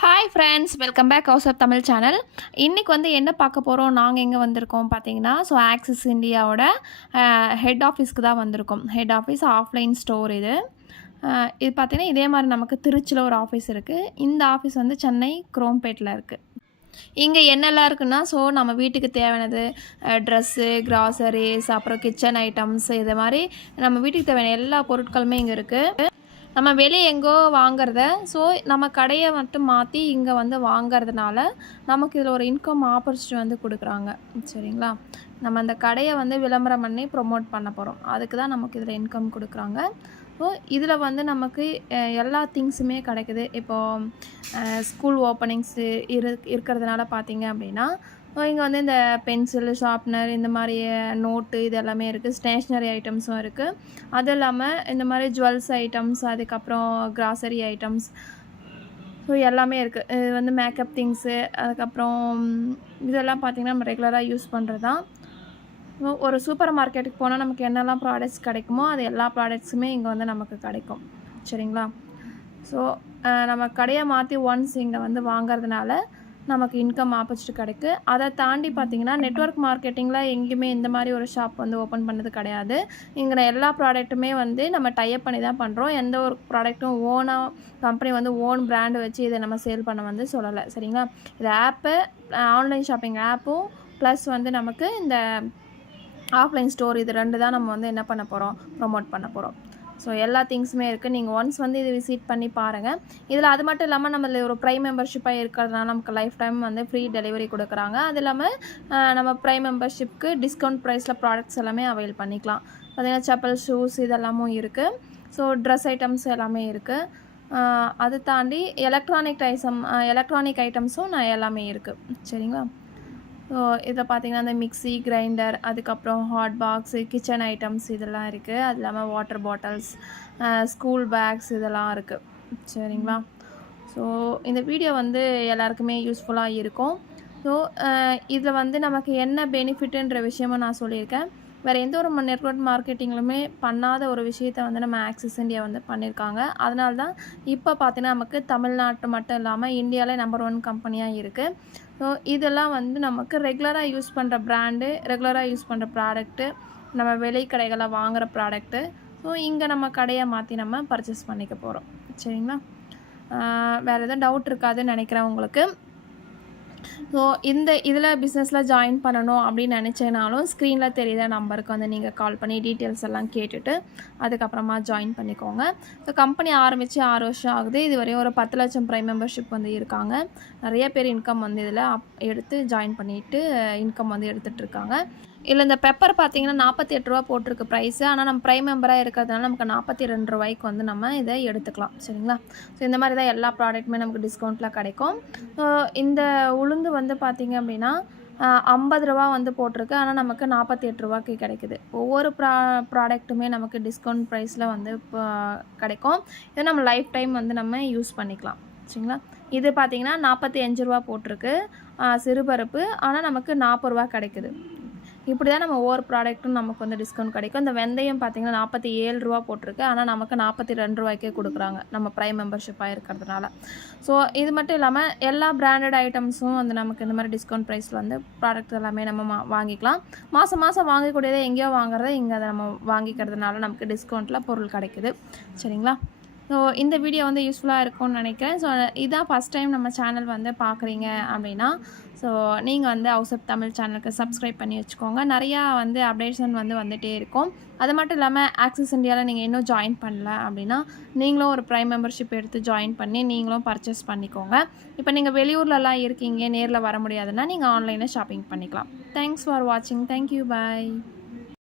Hi friends, welcome back house of Tamil channel. இன்றைக்கி வந்து என்ன பார்க்க போகிறோம், நாங்கள் எங்கே வந்திருக்கோம் பார்த்தீங்கன்னா, ஆக்சிஸ் இந்தியாவோட ஹெட் ஆஃபீஸ்க்கு தான் வந்திருக்கோம். ஹெட் ஆஃபீஸ் ஆஃப்லைன் ஸ்டோர் இது. இது பார்த்திங்கன்னா இதே மாதிரி நமக்கு திருச்சியில் ஒரு ஆஃபீஸ் இருக்குது. இந்த ஆஃபீஸ் வந்து சென்னை குரோம்பேட்டில் இருக்குது. இங்கே என்னெல்லாம் இருக்குன்னா, நம்ம வீட்டுக்கு தேவையானது ட்ரெஸ்ஸு, கிராசரிஸ், அப்புறம் கிச்சன் ஐட்டம்ஸ், இது மாதிரி நம்ம வீட்டுக்கு தேவையான எல்லா பொருட்களுமே இங்கே இருக்குது. நம்ம வெளியே எங்கோ வாங்குறத நம்ம கடையை மட்டும் மாற்றி இங்கே வந்து வாங்கிறதுனால நமக்கு இதில் ஒரு இன்கம் ஆப்பர்ச்சுனிட்டி வந்து கொடுக்குறாங்க. சரிங்களா? நம்ம அந்த கடையை வந்து விளம்பரம் பண்ணி ப்ரொமோட் பண்ண போகிறோம். அதுக்கு தான் நமக்கு இதில் இன்கம் கொடுக்குறாங்க. இதில் வந்து நமக்கு எல்லா திங்ஸுமே கிடைக்குது. இப்போது ஸ்கூல் ஓப்பனிங்ஸு இருக்கிறதுனால பார்த்தீங்க அப்படின்னா, இங்கே வந்து இந்த பென்சில், ஷார்ப்னர், இந்த மாதிரி நோட்டு இது எல்லாமே இருக்குது. ஸ்டேஷ்னரி ஐட்டம்ஸும் இருக்குது. அது இல்லாமல் இந்த மாதிரி ஜுவல்ஸ் ஐட்டம்ஸ், அதுக்கப்புறம் கிராசரி ஐட்டம்ஸ், எல்லாமே இருக்குது. இது வந்து மேக்கப் திங்ஸு, அதுக்கப்புறம் இதெல்லாம் பார்த்திங்கன்னா நம்ம ரெகுலராக யூஸ் பண்ணுறது தான். ஒரு சூப்பர் மார்க்கெட்டுக்கு போனால் நமக்கு என்னெல்லாம் ப்ராடக்ட்ஸ் கிடைக்குமோ அது எல்லா ப்ராடக்ட்ஸுமே இங்கே வந்து நமக்கு கிடைக்கும். சரிங்களா? நம்ம கடையை மாற்றி ஒன்ஸ் இங்கே வந்து வாங்கிறதுனால நமக்கு இன்கம் ஆப்பர்ச்சுனிட்டி கிடைக்கு. அதை தாண்டி பார்த்திங்கன்னா நெட்வொர்க் மார்க்கெட்டிங்கில் எங்கேயுமே இந்த மாதிரி ஒரு ஷாப் வந்து ஓப்பன் பண்ணது கிடையாது. இங்கே எல்லா ப்ராடக்ட்டுமே வந்து நம்ம டைப் பண்ணி தான் பண்ணுறோம். எந்த ஒரு ப்ராடக்ட்டும் ஓனாக கம்பெனி வந்து ஓன் பிராண்டு வச்சு இதை நம்ம சேல் பண்ண வந்து சொல்லலை. சரிங்களா? இது ஆப்பு, ஆன்லைன் ஷாப்பிங் ஆப்பும் ப்ளஸ் வந்து நமக்கு இந்த ஆஃப்லைன் ஸ்டோர், இது ரெண்டு தான் நம்ம வந்து என்ன பண்ண போகிறோம், ப்ரொமோட் பண்ண போகிறோம். எல்லா திங்ஸுமே இருக்குது. நீங்கள் ஒன்ஸ் வந்து இது விசிட் பண்ணி பாருங்கள். இதில் அது மட்டும் இல்லாமல் நம்மள ஒரு ப்ரைம் மெம்பர்ஷிப்பாக இருக்கிறதுனால நமக்கு லைஃப் டைம் வந்து ஃப்ரீ டெலிவரி கொடுக்குறாங்க. அது இல்லாமல் நம்ம ப்ரைம் மெம்பர்ஷிப்க்கு டிஸ்கவுண்ட் ப்ரைஸில் ப்ராடக்ட்ஸ் எல்லாமே அவைல் பண்ணிக்கலாம். பார்த்திங்கன்னா செப்பல், ஷூஸ் இதெல்லாமும் இருக்குது. ட்ரெஸ் ஐட்டம்ஸ் எல்லாமே இருக்குது. அது தாண்டி எலக்ட்ரானிக் ஐட்டம்ஸும் எல்லாமே இருக்குது. சரிங்களா? இதை பார்த்திங்கன்னா அந்த மிக்ஸி, கிரைண்டர், அதுக்கப்புறம் ஹாட் பாக்ஸு, கிச்சன் ஐட்டம்ஸ் இதெல்லாம் இருக்குது. அது இல்லாமல் வாட்டர் பாட்டில்ஸ், ஸ்கூல் பேக்ஸ் இதெல்லாம் இருக்குது. சரிங்களா? இந்த வீடியோ வந்து எல்லாருக்குமே யூஸ்ஃபுல்லாக இருக்கும். இதில் வந்து நமக்கு என்ன பெனிஃபிட்டுன்ற விஷயமும் நான் சொல்லியிருக்கேன். வேறு எந்த ஒரு நெட்வொர்க் மார்க்கெட்டிங்லுமே பண்ணாத ஒரு விஷயத்தை வந்து நம்ம ஆக்சிஸ் இந்தியா வந்து பண்ணியிருக்காங்க. அதனால தான் இப்போ பார்த்திங்கன்னா நமக்கு தமிழ்நாட்டு மட்டும் இல்லாமல் இந்தியாவிலே நம்பர் 1 கம்பெனியாக இருக்குது. இதெல்லாம் வந்து நமக்கு ரெகுலராக யூஸ் பண்ணுற பிராண்டு, ரெகுலராக யூஸ் பண்ணுற ப்ராடக்ட்டு, நம்ம விலை கடைகளில் வாங்குகிற ப்ராடக்ட்டு, இங்கே நம்ம கடையை மாற்றி நம்ம பர்ச்சேஸ் பண்ணிக்க போகிறோம். சரிங்களா? வேறு எதுவும் டவுட் இருக்காதுன்னு நினைக்கிறேன் உங்களுக்கு. இதில் பிஸ்னஸில் ஜாயின் பண்ணணும் அப்படின்னு நினச்சேனாலும் ஸ்க்ரீனில் தெரியுற நம்பருக்கு வந்து நீங்கள் கால் பண்ணி டீட்டெயில்ஸ் எல்லாம் கேட்டுட்டு அதுக்கப்புறமா ஜாயின் பண்ணிக்கோங்க. கம்பெனி ஆரம்பித்து 6 வருஷம் ஆகுது. இது வரையும் ஒரு 10 லட்சம் ப்ரைம் மெம்பர்ஷிப் வந்து இருக்காங்க. நிறைய பேர் இன்கம் வந்து இதில் எடுத்து ஜாயின் பண்ணிவிட்டு இன்கம் வந்து எடுத்துகிட்ருக்காங்க. இல்லை இந்த பெப்பர் பார்த்திங்கன்னா 48 ரூபா போட்டிருக்கு ப்ரைஸு. ஆனால் நம்ம ப்ரைம் மெம்பராக இருக்கிறதுனால நமக்கு 42 ரூபாய்க்கு வந்து நம்ம இதை எடுத்துக்கலாம். சரிங்களா? இந்த மாதிரி தான் எல்லா ப்ராடக்ட்டுமே நமக்கு டிஸ்கவுண்ட்டில் கிடைக்கும். இந்த உளுந்து வந்து பார்த்திங்க அப்படின்னா 50 ரூபா வந்து போட்டிருக்கு. ஆனால் நமக்கு 48 ரூபாய்க்கு கிடைக்குது. ஒவ்வொரு ப்ராடக்ட்டுமே நமக்கு டிஸ்கவுண்ட் ப்ரைஸில் வந்து இப்போ கிடைக்கும். இதை நம்ம லைஃப் டைம் வந்து நம்ம யூஸ் பண்ணிக்கலாம். சரிங்களா? இது பார்த்திங்கன்னா 45 ரூபா போட்டிருக்கு சிறுபருப்பு. ஆனால் நமக்கு 40 ரூபா கிடைக்குது. இப்படி தான் நம்ம ஒவ்வொரு ப்ராடக்ட்டும் நமக்கு வந்து டிஸ்கவுண்ட் கிடைக்கும். இந்த வெந்தயம் பார்த்திங்கன்னா 47 ரூபா போட்டிருக்கு. ஆனால் நமக்கு 42 ரூபாய்க்கே கொடுக்குறாங்க நம்ம ப்ரைம் மெம்பர்ஷிப்பாக இருக்கிறதுனால. இது மட்டும் இல்லாமல் எல்லா பிராண்டட் ஐட்டம்ஸும் வந்து நமக்கு இந்த மாதிரி டிஸ்கவுண்ட் ப்ரைஸில் வந்து ப்ராடக்ட் எல்லாமே நம்ம வாங்கிக்கலாம். மாதம் மாதம் வாங்கக்கூடியதை எங்கேயோ வாங்குறத இங்கே அதை நம்ம வாங்கிக்கிறதுனால நமக்கு டிஸ்கவுண்ட்டில் பொருள் கிடைக்குது. சரிங்களா? இந்த வீடியோ வந்து யூஸ்ஃபுல்லாக இருக்கும்னு நினைக்கிறேன். இதான் ஃபஸ்ட் டைம் நம்ம சேனல் வந்து பார்க்குறீங்க அப்படின்னா நீங்கள் வந்து ஹவுஸ் ஆஃப் தமிழ் சேனலுக்கு சப்ஸ்கிரைப் பண்ணி வச்சுக்கோங்க. நிறையா வந்து அப்டேஷன் வந்து வந்துகிட்டே இருக்கும். அது மட்டும் இல்லாமல் ஆக்சிஸ் இந்தியாவில் நீங்கள் இன்னும் ஜாயின் பண்ணல அப்படின்னா நீங்களும் ஒரு ப்ரைம் மெம்பர்ஷிப் எடுத்து ஜாயின் பண்ணி நீங்களும் பர்ச்சேஸ் பண்ணிக்கோங்க. இப்போ நீங்கள் வெளியூர்லலாம் இருக்கீங்க, நேரில் வர முடியாதுன்னா நீங்கள் ஆன்லைனில் ஷாப்பிங் பண்ணிக்கலாம். தேங்க்ஸ் ஃபார் வாட்சிங். தேங்க்யூ. பாய்.